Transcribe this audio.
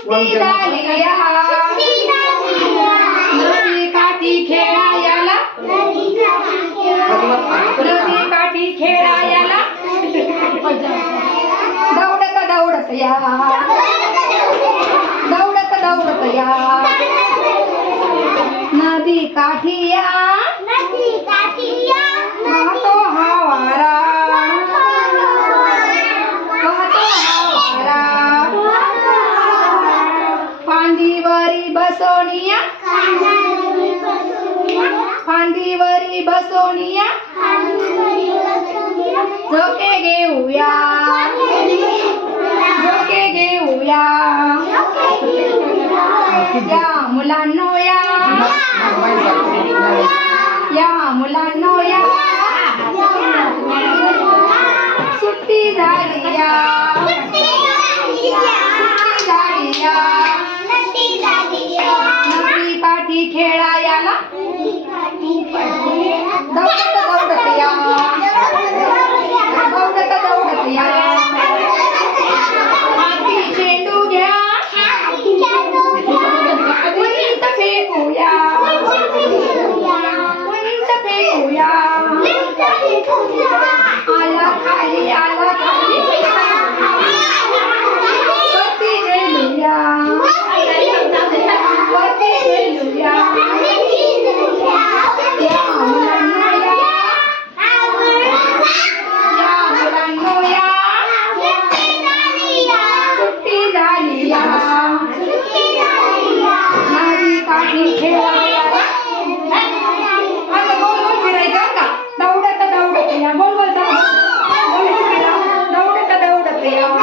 सुट्टी झाली या नदी काठी खेळायला नदी काठी खेळायला दौडत दौडत या दौडत दौडत या नदी काठी या वाहतो हा वारा वाहतो हा वारा फांदीवरी बसोनिया फांदीवरी बसोनिया झोके घेऊया झोके घेऊया या मुलांनो या मुलांनो या सुट्टी झाली या सुट्टी झाली या नदी काठी खेळायला दौडत दौडत या दौडत दौडत या हाती चेंडू घ्या उंच फेकूया उंच फेकूया आला खाली वरती झेलूया वरती झेलूया या मुलांनो या सुट्टी झाली या नदी काठी खेळायला आता गोल गोल फिरायचं का दौडत दौडत या गोल गोल दौडत दौडत या